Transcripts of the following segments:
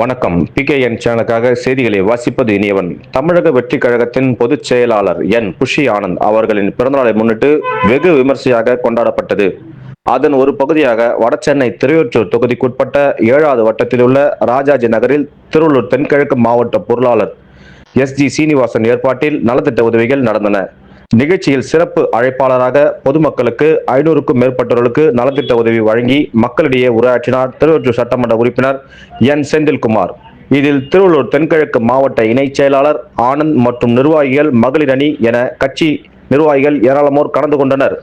வணக்கம். PKN சேனலுக்காக செய்திகளை வாசிப்பது இனியவன். தமிழக வெற்றிக் கழகத்தின் பொதுச் செயலாளர் புஷி ஆனந்த் அவர்களின் பிறந்தநாளை முன்னிட்டு வெகு விமர்சையாக கொண்டாடப்பட்டது. அதன் ஒரு பகுதியாக வடசென்னை திருவொற்றியூர் தொகுதிக்குட்பட்ட 7வது வட்டத்தில் உள்ள ராஜாஜி நகரில் திருவள்ளூர் தென்கிழக்கு மாவட்ட பொருளாளர் SG சீனிவாசன் ஏற்பாட்டில் நலத்திட்ட உதவிகள் நடந்தன. நிகழ்ச்சியில் சிறப்பு அழைப்பாளராக பொதுமக்களுக்கு 500க்கும் மேற்பட்டவர்களுக்கு நலத்திட்ட உதவி வழங்கி மக்களிடையே உரையாற்றினார் திருவொற்றியூர் சட்டமன்ற உறுப்பினர் செந்தில்குமார். இதில் திருவள்ளூர் தென்கிழக்கு மாவட்ட இணைச் செயலாளர் ஆனந்த் மற்றும் நிர்வாகிகள், மகளிர் அணி என கட்சி நிர்வாகிகள் ஏராளமோர் கலந்து கொண்டனர்.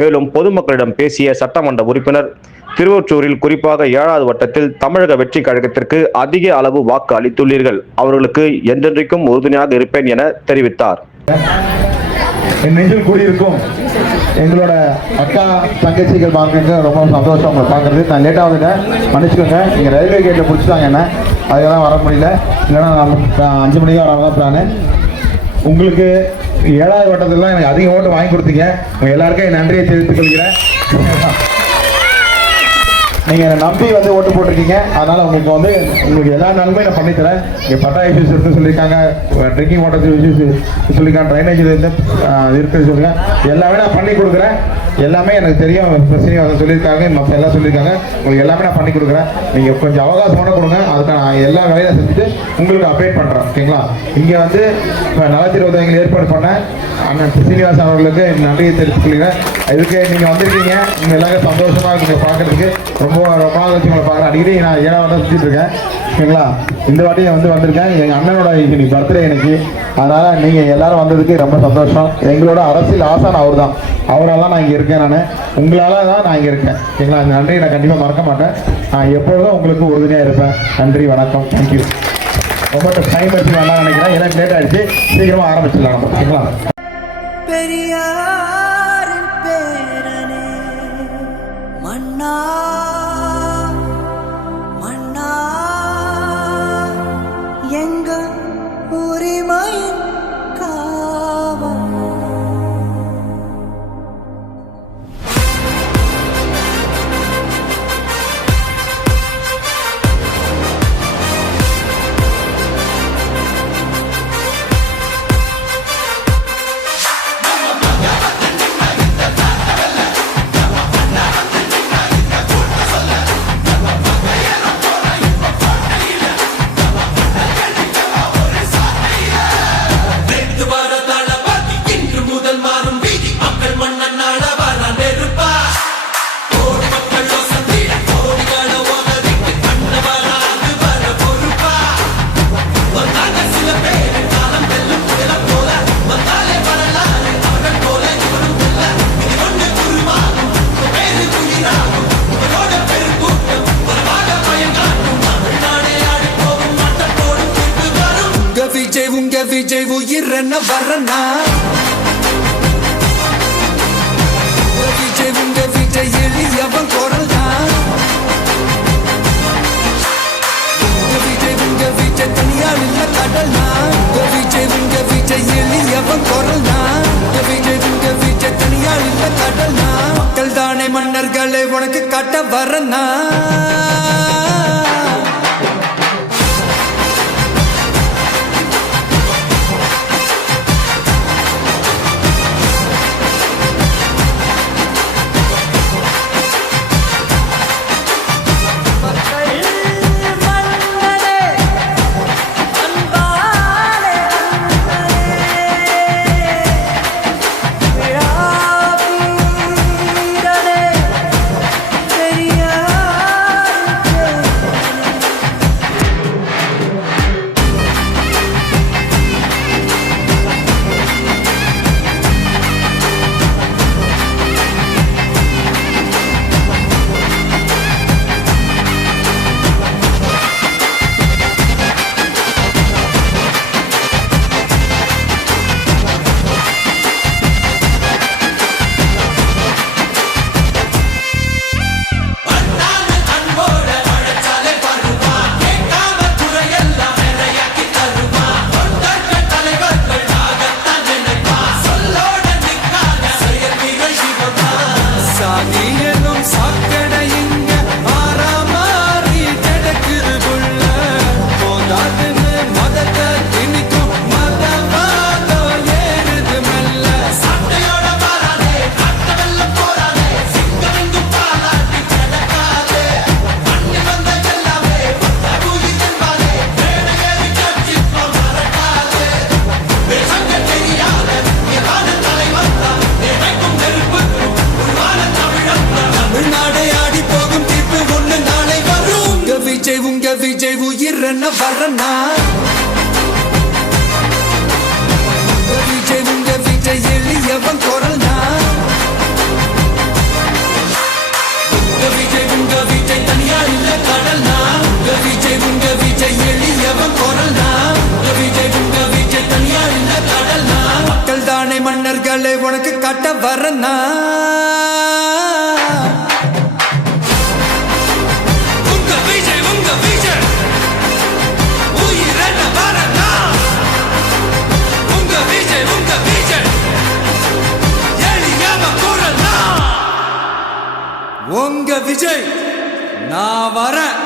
மேலும் பொதுமக்களிடம் பேசிய சட்டமன்ற உறுப்பினர், திருவொற்றியூரில் குறிப்பாக 7வது வட்டத்தில் தமிழக வெற்றி கழகத்திற்கு அதிக அளவு வாக்கு அளித்துள்ளீர்கள். அவர்களுக்கு என்றென்றைக்கும் உறுதுணையாக இருப்பேன் என தெரிவித்தார். என் நெஞ்சில் கூடியிருக்கும் எங்களோட அக்கா தங்கச்சிகள் பார்க்க ரொம்ப சந்தோஷம் உங்களை பார்க்குறது. நான் லேட்டாக வந்துட்டேன், மன்னிச்சுக்கோங்க. நீங்கள் ரயில்வே கேட்டில் பிடிச்சிட்டாங்க என்ன, அதுக்கெல்லாம் வர முடியல. இல்லைன்னா நான் 5 மணிக்கு வரலாம் பிளானு. உங்களுக்கு 7வது வட்டத்தில் தான் எனக்கு அதிக ஓட்டு வாங்கி கொடுத்தீங்க. உங்கள் எல்லாருக்கும் என் நன்றியை தெரிவித்துக் கொள்கிறேன். நீங்கள் என்னை நம்பி ஓட்டு போட்டிருக்கீங்க. அதனால் உங்களுக்கு எல்லா நாளுமே நான் பண்ணித்தரேன். இங்கே பட்டா இஷ்யூஸ் இருக்குன்னு சொல்லியிருக்காங்க, ட்ரிங்கிங் வாட்டர் இஷ்யூஸ் சொல்லியிருக்காங்க, ட்ரைனேஜில் இருந்து இருக்குன்னு சொல்லுங்கள். எல்லாமே நான் பண்ணி கொடுக்குறேன். எல்லாமே எனக்கு தெரியும், பிரச்சனையும் அதை சொல்லியிருக்காங்க, மற்ற எல்லாம் சொல்லியிருக்காங்க. உங்களுக்கு எல்லாமே நான் பண்ணி கொடுக்குறேன். நீங்கள் கொஞ்சம் அவகாசம் கொடுங்க. அதுக்கு நான் எல்லா வேலையும் செஞ்சுட்டு உங்களுக்கு அப்டேட் பண்ணுறேன். ஓகேங்களா? இங்கே நலத்திட்ட உதவிகள் ஏற்பாடு பண்ண அண்ணன் சீனிவாசன் அவர்களுக்கு நன்றியை தெரிவித்துக் கொள்கிறேன். இதுக்கு நீங்கள் வந்திருக்கீங்க, நீங்கள் எல்லாரும் சந்தோஷமாக இருக்கீங்க பார்க்குறதுக்கு. ரொம்ப நாள் வச்சு உங்களை பார்க்குறேன். அடிக்கடி நான் 7வது செஞ்சுட்டு இருக்கேன். ஓகேங்களா? இந்த வாட்டியை வந்திருக்கேன். எங்கள் அண்ணனோட இன்னைக்கு பர்த்டே எனக்கு. அதனால் நீங்கள் எல்லாரும் வந்ததுக்கு ரொம்ப சந்தோஷம். எங்களோட அரசியல் ஆசான் அவர் தான். அவரால் தான் நான் இங்கே இருக்கேன். நான் உங்களால் தான் நான் இங்கே இருக்கேன். ஓகேங்களா? அந்த நன்றியை நான் கண்டிப்பாக மறக்க மாட்டேன். நான் எப்பொழுதும் உங்களுக்கு உறுதுணையாக இருப்பேன். நன்றி, வணக்கம், தேங்க்யூ. ரொம்ப டைம் எடுத்து வேணாம் நினைக்கிறேன். எனக்கு லேட் ஆகிடுச்சு. சீக்கிரமாக ஆரம்பிச்சிடலாம் நம்ம. ஓகேங்களா? பெரியாரின் பேரனே மன்னா மன்னா எங்க உரிமையின் காவல். உங்க விஜய் உயிரன வரனா, உங்க விஜய் எளியவன் குரல் தான். உங்க விஜய் தனியால் இல்ல கடல் தான். உங்க விஜய் எளியவன் குரல் தான். உங்க விஜய் தனியால் இல்ல கடல் தான். மக்கள் தானே மன்னர்களை உனக்கு காட்ட வரனா. உயிரென்ன வரனா உங்க விஜய் எளியவன் குரல்னா உங்க விஜய் தனியா இல்ல கடல்னா உங்க விஜய் எளியவன் குரல்னா உங்க விஜய் தனியா இல்ல கடல்னா மக்கள் தானே மன்னர்களே உனக்கு காட்ட வரனா உங்க விஜய் உயிரென்ன வரனா உங்க விஜய் எளியவன் குரல்னா உங்க விஜய் நான் வரேன்.